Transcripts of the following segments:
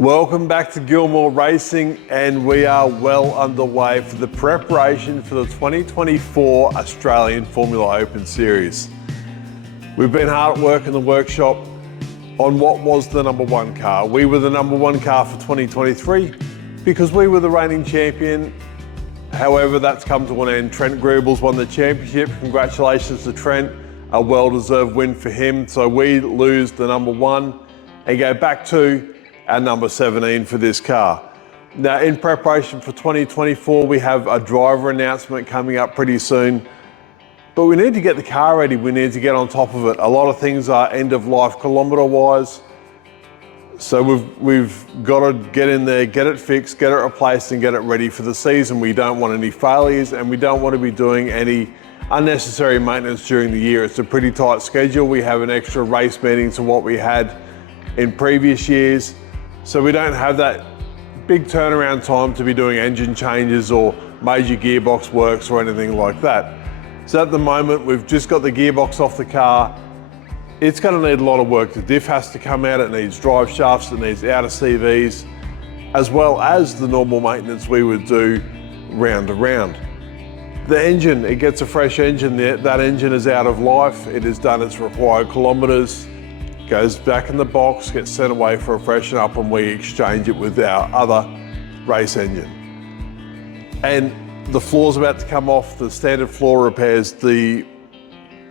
Welcome back to Gilmour Racing, and we are well underway for the preparation for the 2024 Australian Formula Open Series. We've been hard at work in the workshop on what was the number one car. We were the number one car for 2023 because we were the reigning champion. However, that's come to an end. Trent Greubel's won the championship. Congratulations to Trent, a well-deserved win for him. So we lose the number one and go back to our number 17 for this car. Now, in preparation for 2024, we have a driver announcement coming up pretty soon, but we need to get the car ready. We need to get on top of it. A lot of things are end of life kilometre wise. So we've got to get in there, get it fixed, get it replaced and get it ready for the season. We don't want any failures and we don't want to be doing any unnecessary maintenance during the year. It's a pretty tight schedule. We have an extra race meeting to what we had in previous years. So we don't have that big turnaround time to be doing engine changes or major gearbox works or anything like that. So at the moment, we've just got the gearbox off the car. It's going to need a lot of work. The diff has to come out, it needs drive shafts, it needs outer CVs, as well as the normal maintenance we would do round to round. The engine, it gets a fresh engine. That engine is out of life. It has done its required kilometres. Goes back in the box, gets sent away for a freshen up, and we exchange it with our other race engine. And the floor's about to come off, the standard floor repairs, the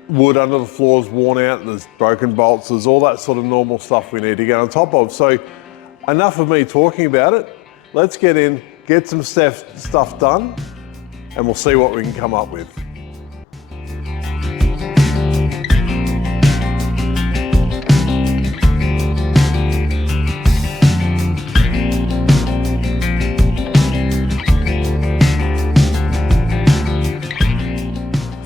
wood under the floor is worn out, there's broken bolts, there's all that sort of normal stuff we need to get on top of. So enough of me talking about it. Let's get in, get some stuff done, and we'll see what we can come up with.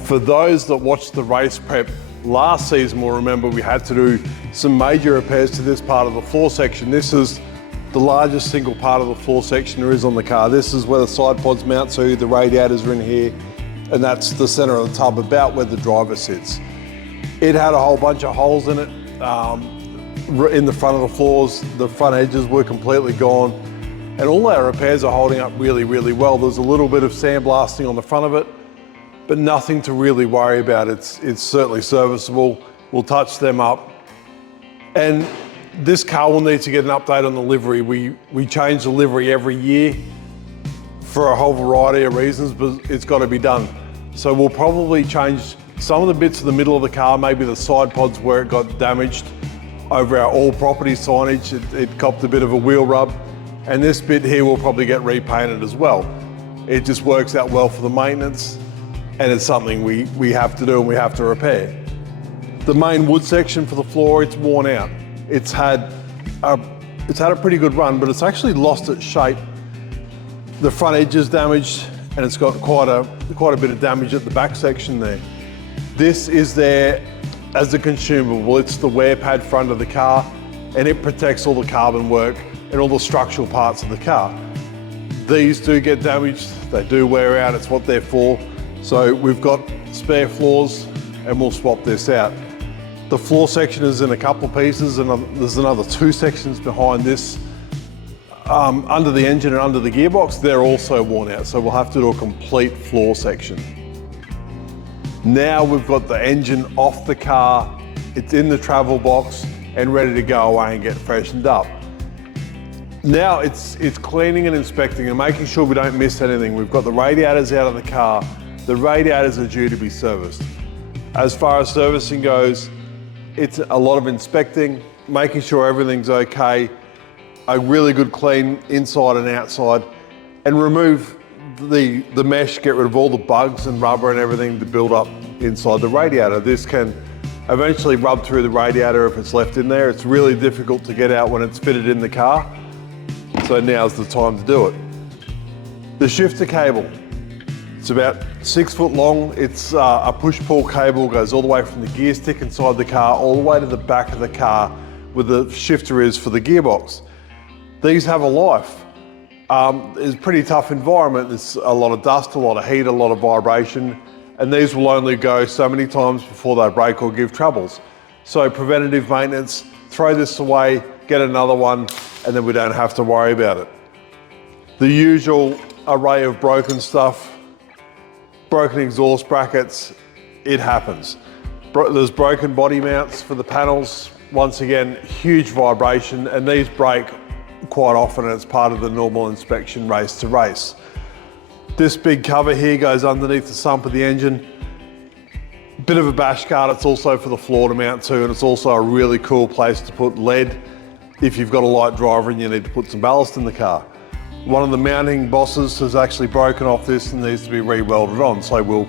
For those that watched the race prep last season will remember we had to do some major repairs to this part of the floor section. This is the largest single part of the floor section there is on the car. This is where the side pods mount to, the radiators are in here, and that's the center of the tub, about where the driver sits. It had a whole bunch of holes in it. In the front of the floors, the front edges were completely gone, and all our repairs are holding up really, really well. There's a little bit of sandblasting on the front of it, but nothing to really worry about. It's certainly serviceable. We'll touch them up. And this car will need to get an update on the livery. We change the livery every year for a whole variety of reasons, but it's got to be done. So we'll probably change some of the bits in the middle of the car, maybe the side pods where it got damaged over our all property signage. It copped a bit of a wheel rub. And this bit here will probably get repainted as well. It just works out well for the maintenance, and it's something we have to do and we have to repair. The main wood section for the floor, it's worn out. It's had a pretty good run, but it's actually lost its shape. The front edge is damaged, and it's got quite a bit of damage at the back section there. This is there as a consumable. It's the wear pad front of the car, and it protects all the carbon work and all the structural parts of the car. These do get damaged, they do wear out, it's what they're for. So we've got spare floors and we'll swap this out. The floor section is in a couple pieces, and there's another two sections behind this. Under the engine and under the gearbox, they're also worn out. So we'll have to do a complete floor section. Now we've got the engine off the car, it's in the travel box and ready to go away and get freshened up. Now it's cleaning and inspecting and making sure we don't miss anything. We've got the radiators out of the car. The radiators are due to be serviced. As far as servicing goes, it's a lot of inspecting, making sure everything's okay, a really good clean inside and outside, and remove the mesh, get rid of all the bugs and rubber and everything to build up inside the radiator. This can eventually rub through the radiator if it's left in there. It's really difficult to get out when it's fitted in the car, so now's the time to do it. The shifter cable. It's about 6 foot long. It's a push-pull cable, goes all the way from the gear stick inside the car all the way to the back of the car where the shifter is for the gearbox. These have a life. It's a pretty tough environment. There's a lot of dust, a lot of heat, a lot of vibration, and these will only go so many times before they break or give troubles. So preventative maintenance, throw this away, get another one, and then we don't have to worry about it. The usual array of broken stuff, broken exhaust brackets, it happens. There's broken body mounts for the panels. Once again, huge vibration, and these break quite often as part of the normal inspection race to race. This big cover here goes underneath the sump of the engine. Bit of a bash guard, it's also for the floor to mount to, and it's also a really cool place to put lead if you've got a light driver and you need to put some ballast in the car. One of the mounting bosses has actually broken off this and needs to be re-welded on, so we'll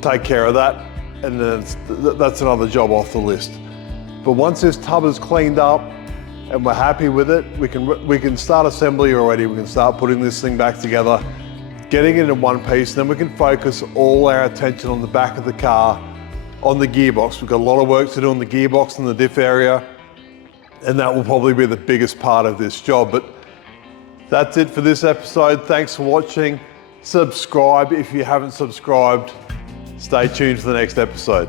take care of that, and then that's another job off the list. But once this tub is cleaned up and we're happy with it, we can start assembly already. We can start putting this thing back together, getting it in one piece, and then we can focus all our attention on the back of the car, on the gearbox. We've got a lot of work to do on the gearbox and the diff area, and that will probably be the biggest part of this job. But that's it for this episode. Thanks for watching. Subscribe if you haven't subscribed. Stay tuned for the next episode.